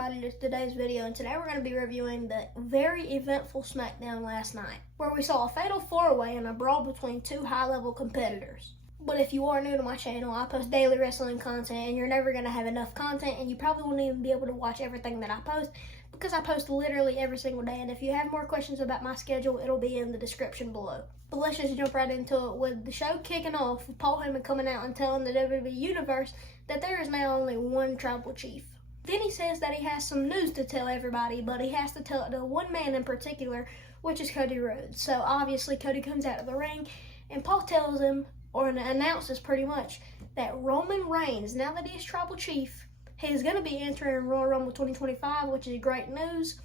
everybody to today's video, and today we're going to be reviewing the very eventful Smackdown last night, where we saw a fatal four-way and a brawl between two high-level competitors. But if you are new to my channel, I post daily wrestling content, and you're never going to have enough content, and you probably won't even be able to watch everything that I post, because I post literally every single day. And if you have more questions about my schedule, it'll be in the description below. But let's just jump right into it with the show kicking off with Paul Heyman coming out and telling the WWE Universe that there is now only one tribal chief. Then he says that he has some news to tell everybody, but he has to tell it to one man in particular, which is Cody Rhodes. So obviously Cody comes out of the ring, and Paul tells him, or announces pretty much, that Roman Reigns, now that he's tribal chief, he's going to be entering Royal Rumble 2025, which is great news,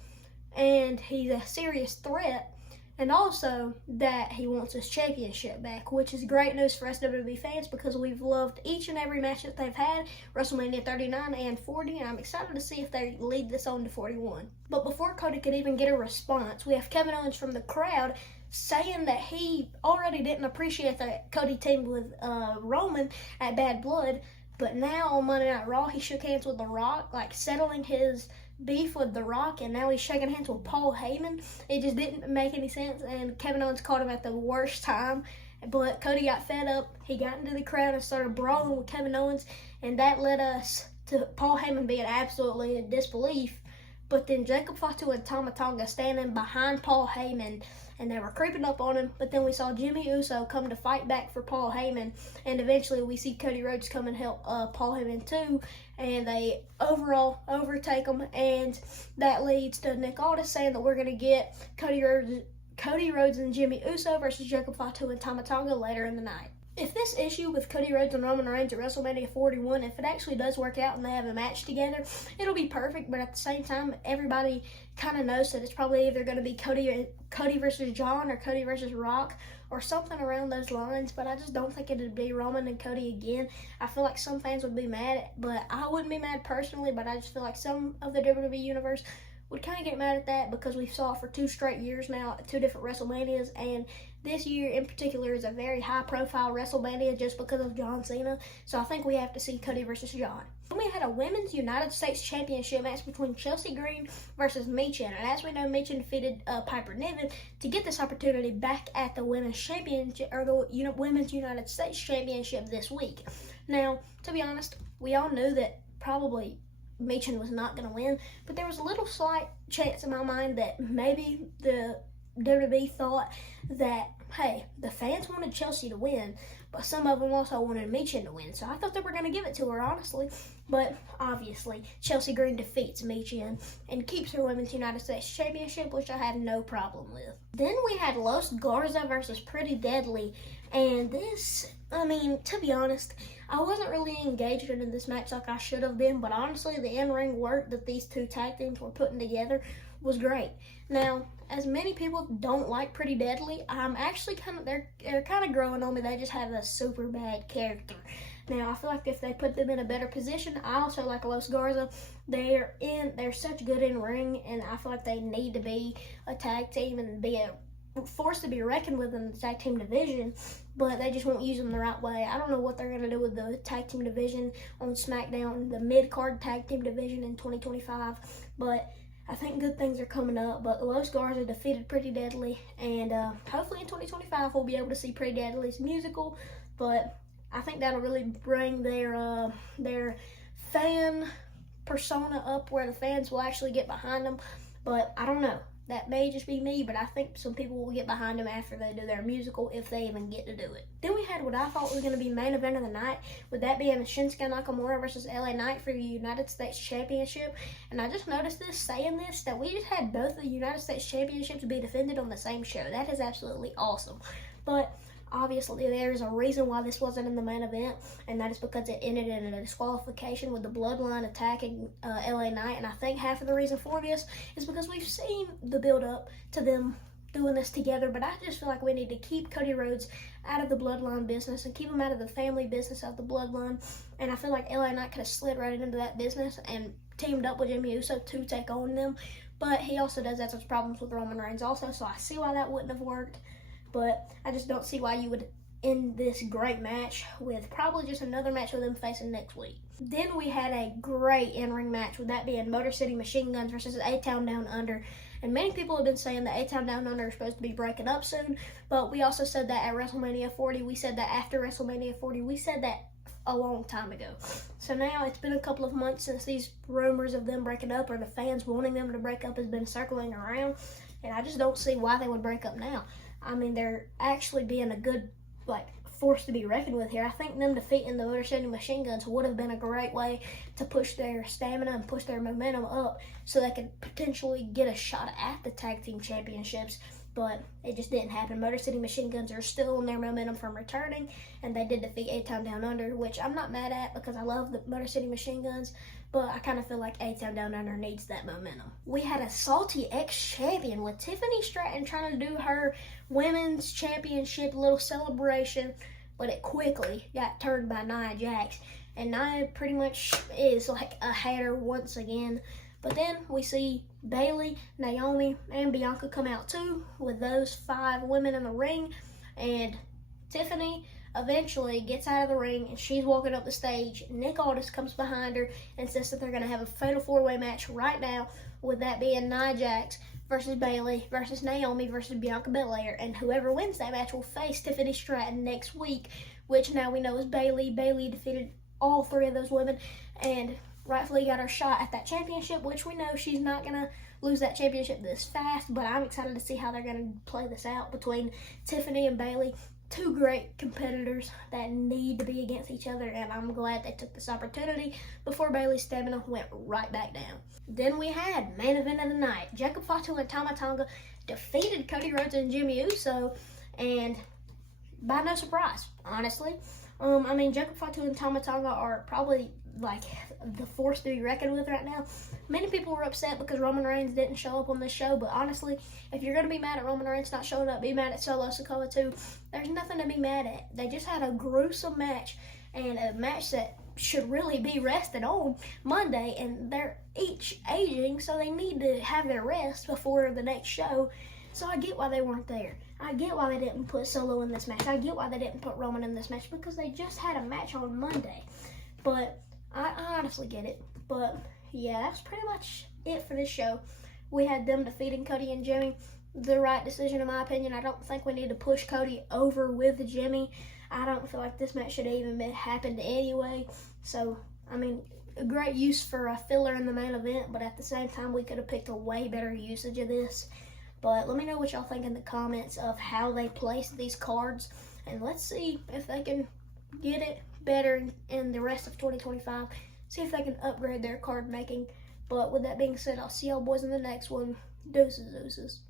and he's a serious threat. And also that he wants his championship back, which is great news for us WWE fans because we've loved each and every match that they've had, WrestleMania 39 and 40, and I'm excited to see if they lead this on to 41. But before Cody could even get a response, we have Kevin Owens from the crowd saying that he already didn't appreciate that Cody teamed with Roman at Bad Blood, but now on Monday Night Raw, he shook hands with The Rock, like settling his beef with The Rock, and now he's shaking hands with Paul Heyman. It just didn't make any sense, and Kevin Owens caught him at the worst time. But Cody got fed up. He got into the crowd and started brawling with Kevin Owens, and that led us to Paul Heyman being absolutely in disbelief. But then Jacob Fatu and Tama Tonga standing behind Paul Heyman, and they were creeping up on him. But then we saw Jimmy Uso come to fight back for Paul Heyman, and eventually we see Cody Rhodes come and help Paul Heyman too, and they overall overtake him, and that leads to Nick Aldis saying that we're going to get Cody Rhodes and Jimmy Uso versus Jacob Fatu and Tama Tonga later in the night. If this issue with Cody Rhodes and Roman Reigns at WrestleMania 41, if it actually does work out and they have a match together, it'll be perfect. But at the same time, everybody kind of knows that it's probably either going to be Cody versus John or Cody versus Rock or something around those lines. But I just don't think it'd be Roman and Cody again. I feel like some fans would be mad, but I wouldn't be mad personally. But I just feel like some of the WWE Universe would kind of get mad at that because we saw it for 2 straight years now at 2 different WrestleManias, and this year in particular is a very high-profile WrestleMania just because of John Cena, so I think we have to see Cody versus John. Then we had a Women's United States Championship match between Chelsea Green versus Michin, and as we know, Michin defeated Piper Niven to get this opportunity back at the Women's Championship, or the Women's United States Championship this week. Now, to be honest, we all knew that probably Michin was not going to win, but there was a little slight chance in my mind that maybe the WWE thought that, hey, the fans wanted Chelsea to win, but some of them also wanted Michin to win, so I thought they were going to give it to her, honestly. But obviously, Chelsea Green defeats Michin and keeps her Women's United States Championship, which I have no problem with. Then we had Los Garza versus Pretty Deadly, and this, I mean, to be honest, I wasn't really engaged in this match like I should have been, but honestly, the in-ring work that these two tag teams were putting together was great. Now, as many people don't like Pretty Deadly, I'm actually they're kind of growing on me. They just have a super bad character. Now, I feel like if they put them in a better position, I also like Los Garza. They're such good in ring, and I feel like they need to be a tag team and be a force to be reckoned with in the tag team division, but they just won't use them the right way. I don't know what they're going to do with the tag team division on Smackdown, the mid-card tag team division in 2025, but I think good things are coming up. But Los Garza defeated Pretty Deadly, and hopefully in 2025 we'll be able to see Pretty Deadly's musical, but I think that'll really bring their fan persona up where the fans will actually get behind them, but I don't know. That may just be me, but I think some people will get behind them after they do their musical, if they even get to do it. Then we had what I thought was going to be main event of the night, with that being Shinsuke Nakamura versus LA Knight for the United States Championship. And I just noticed this, saying this, that we just had both the United States Championships be defended on the same show. That is absolutely awesome. But obviously, there is a reason why this wasn't in the main event, and that is because it ended in a disqualification with the Bloodline attacking LA Knight. And I think half of the reason for this is because we've seen the build-up to them doing this together, but I just feel like we need to keep Cody Rhodes out of the Bloodline business and keep him out of the family business of the Bloodline. And I feel like LA Knight could have slid right into that business and teamed up with Jimmy Uso to take on them, but he also does have some problems with Roman Reigns also, so I see why that wouldn't have worked. But I just don't see why you would in this great match with probably just another match with them facing next week. Then we had a great in-ring match, with that being Motor City Machine Guns versus A-Town Down Under. And many people have been saying that A-Town Down Under is supposed to be breaking up soon, but we also said that at WrestleMania 40. We said that after WrestleMania 40. We said that a long time ago. So now it's been a couple of months since these rumors of them breaking up, or the fans wanting them to break up, has been circling around, and I just don't see why they would break up now. I mean, they're actually being a good, force to be reckoned with here. I think them defeating the Motor City Machine Guns would have been a great way to push their stamina and push their momentum up so they could potentially get a shot at the tag team championships, but it just didn't happen. Motor City Machine Guns are still in their momentum from returning, and they did defeat A-Town Down Under, which I'm not mad at because I love the Motor City Machine Guns, but I kind of feel like A-Town Down Under needs that momentum. We had a salty ex-champion with Tiffany Stratton trying to do her women's championship little celebration, but it quickly got turned by Nia Jax, and Nia pretty much is like a hater once again. But then we see Bayley, Naomi, and Bianca come out too, with those 5 women in the ring, and Tiffany eventually gets out of the ring, and she's walking up the stage. Nick Aldis comes behind her and says that they're going to have a fatal 4-way match right now, with that being Nia Jax versus Bayley versus Naomi versus Bianca Belair, and whoever wins that match will face Tiffany Stratton next week, which now we know is Bayley. Bayley defeated all 3 of those women and rightfully got her shot at that championship, which we know she's not going to lose that championship this fast, but I'm excited to see how they're going to play this out between Tiffany and Bayley. 2 great competitors that need to be against each other, and I'm glad they took this opportunity before Bayley's stamina went right back down. Then we had main event of the night. Jacob Fatu and Tama Tonga defeated Cody Rhodes and Jimmy Uso, and by no surprise, honestly. I mean, Jacob Fatu and Tama Tonga are probably the force to be reckoned with right now. Many people were upset because Roman Reigns didn't show up on this show, but honestly, if you're going to be mad at Roman Reigns not showing up, be mad at Solo Sikoa too. There's nothing to be mad at. They just had a gruesome match, and a match that should really be rested on Monday, and they're each aging, so they need to have their rest before the next show. So I get why they weren't there. I get why they didn't put Solo in this match. I get why they didn't put Roman in this match, because they just had a match on Monday. But I honestly get it. But yeah, that's pretty much it for this show. We had them defeating Cody and Jimmy. The right decision, in my opinion. I don't think we need to push Cody over with Jimmy. I don't feel like this match should have even happened anyway. So, I mean, a great use for a filler in the main event, but at the same time, we could have picked a way better usage of this. But let me know what y'all think in the comments of how they placed these cards, and let's see if they can get it better in the rest of 2025. See if they can upgrade their card making. But with that being said, I'll see y'all boys in the next one. Deuces.